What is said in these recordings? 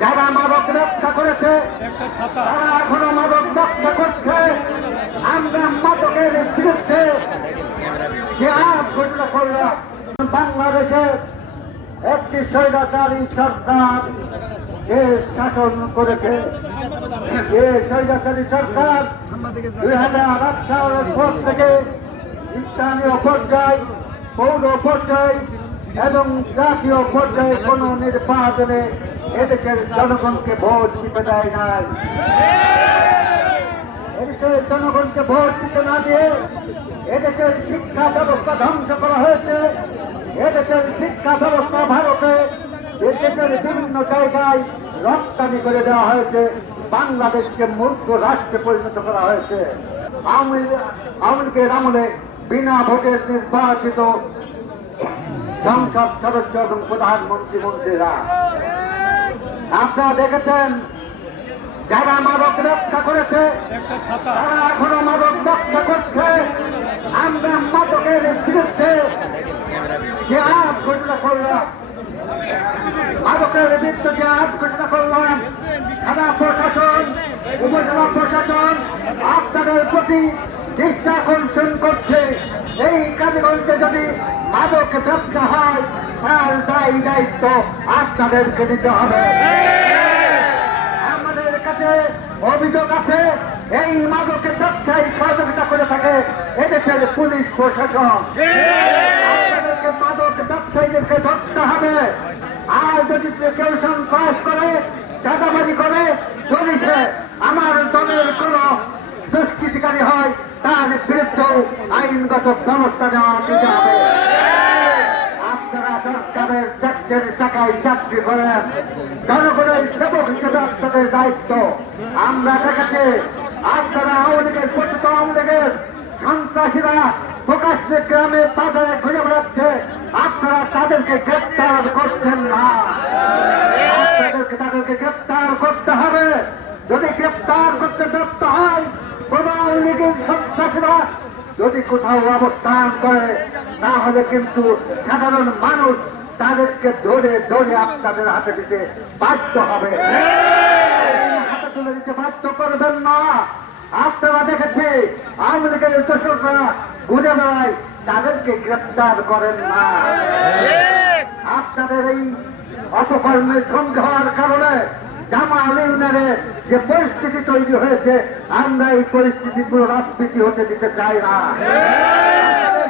যারা মাদক ব্যবসা করেছে তারা এখনও মাদক ব্যবসা করছে। আমরা মাদকের বিরুদ্ধে যে আপ ঘোষণা করলাম। বাংলাদেশের একটি স্বৈরাচারী সরকার এ শাসন করেছে। এ স্বৈরাচারী সরকার দুই হাজার আট সালের পর থেকে স্থানীয় পর্যায় পৌর পর্যায় এবং জাতীয় পর্যায়ে কোন নির্বাচনে এদেশের জনগণকে ভোট দিতে দেয় নাই। এদেশের জনগণকে ভোট দিতে না দিয়ে এদেশের শিক্ষা ব্যবস্থা ধ্বংস করা হয়েছে। এদেশের শিক্ষা ব্যবস্থা ভারতে এদেশের বিভিন্ন জায়গায় রপ্তানি করে দেওয়া হয়েছে। বাংলাদেশকে মূর্খ রাষ্ট্রে পরিণত করা হয়েছে। আওয়ামী আওয়ামী লীগের আমলে বিনা ভোটের নির্বাচিত সংসদ সদস্য এবং প্রধানমন্ত্রী মন্ত্রীরা আপনারা দেখেছেন যারা মাদক ব্যবসা করেছে, তারা এখনও মাদক ব্যবসা করছে। আমরা মাদকের বিরুদ্ধে যে আপ ঘোষণা করলাম। মাদকের বিরুদ্ধে যে আপ ঘোষণা করলাম। থানা প্রশাসন, উপজেলা প্রশাসন আপনাদের প্রতি দৃষ্টি করছে। এই কাজগঞ্জে যদি মাদক ব্যবসা হয়, তার দায়ী দায়িত্ব আপনাদেরকে দিতে হবে। আমাদের কাছে অভিযোগ আছে, এই মাদকের ব্যবসায়ী সহযোগিতা করে থাকে এদেশের পুলিশ প্রশাসন। আপনাদেরকে মাদক ব্যবসায়ীদেরকে ধরতে হবে। আর যদি কেউ সন্ত্রাস করে, চাঁদাবাজি করে, পুলিশে আমার দলের কোন দুষ্কৃতিকারী হয় তার বিরুদ্ধেও আইনগত ব্যবস্থা নেওয়া নিতে হবে। আপনারা সরকারের ট্যাক্সের টাকায় চাকরি করেন। জনগণের সেবক হিসেবে আপনাদের দায়িত্ব। আমরা দেখেছি আপনারা আওয়ামী লীগের পতিত আওয়ামী লীগের সন্ত্রাসীরা প্রকাশ্যে গ্রামে বাজারে ঘুরে বেড়াচ্ছে। আপনারা তাদেরকে গ্রেপ্তার করছেন না। তাদেরকে গ্রেপ্তার করতে হবে। যদি গ্রেপ্তার করতে ব্যর্থ হয়, কোন সন্ত্রাসীরা যদি কোথাও অবস্থান করে, তাহলে কিন্তু সাধারণ মানুষ তাদেরকে ধরে ধরে আপনাদের হাতে দিতে বাধ্য হবে। হাতে তুলে দিতে বাধ্য করবেন না। আপনারা দেখেছে, আওয়ামী লীগের দোষকরা ঘুরে বেড়ায়, তাদেরকে গ্রেপ্তার করেন না। আপনাদের এই অপকর্মের সঙ্গে হওয়ার কারণে জামা ইউনিয়নে যে পরিস্থিতি তৈরি হয়েছে, আমরা এই পরিস্থিতি পুনরাবৃত্তি হতে দিতে চাই না।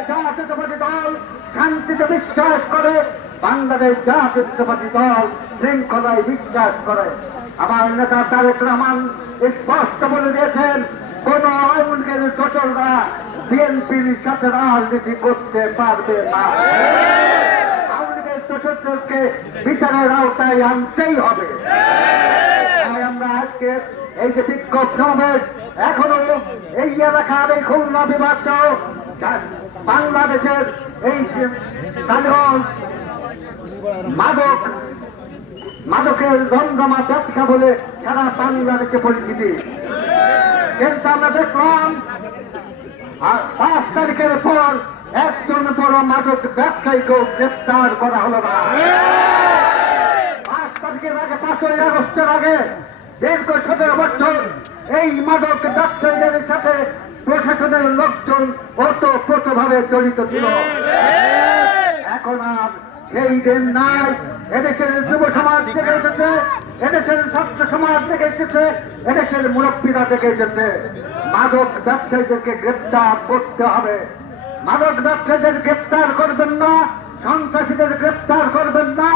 জাতীয়তাবাদী দল শান্তিতে বিশ্বাস করে, বাংলাদেশ জাতীয়তাবাদী দল শৃঙ্খলায় বিশ্বাস করে। আমার নেতা তারেক রহমান স্পষ্ট বলে দিয়েছেন, কোন লীগের দোসররা বিএনপির সাথে রাজনীতি করতে পারবে না। দোসরদেরকে বিচারের আওতায় আনতেই হবে। তাই আমরা আজকে এই যে বিক্ষোভ সমাবেশ এখনও এই এলাকার এই খুলনা বিভাগ বাংলাদেশের এই কালীগঞ্জ মাদক, মাদকের রঙ্গমা ব্যবসা বলে সারা বাংলাদেশে পরিচিতি। কিন্তু আমরা দেখলাম পাঁচ তারিখের পর একজন বড় মাদক ব্যবসায়ীকেও গ্রেপ্তার করা হলো না। পাঁচ তারিখের আগে, পাঁচই আগস্টের আগে, দীর্ঘ সতেরো বছর এই মাদক ব্যবসায়ীদের সাথে প্রশাসনের লোকজন ওতপ্রোতভাবে জড়িত ছিল। এখন আর সেই দিন নাই। এদেশের যুব সমাজ থেকে এসেছে এদেশের ছাত্র সমাজ থেকে এসেছে এদেশের মুরব্বীরা থেকে এসেছে মাদক ব্যবসায়ীদেরকে গ্রেপ্তার করতে হবে। মাদক ব্যবসাদের গ্রেপ্তার করবেন না, সন্ত্রাসীদের গ্রেপ্তার করবেন না,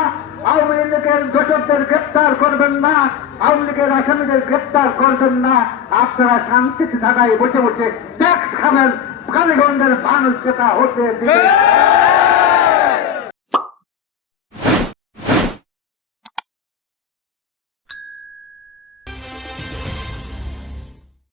আওয়ামী লীগের দোষকদের গ্রেপ্তার করবেন না, আওয়ামী লীগের আসামিদের গ্রেপ্তার করবেন না। আপনারা শান্তিতে থাকায় বসে বসে ট্যাক্স খাবেন কালীগঞ্জের মানুষ সেটা হতে দিবে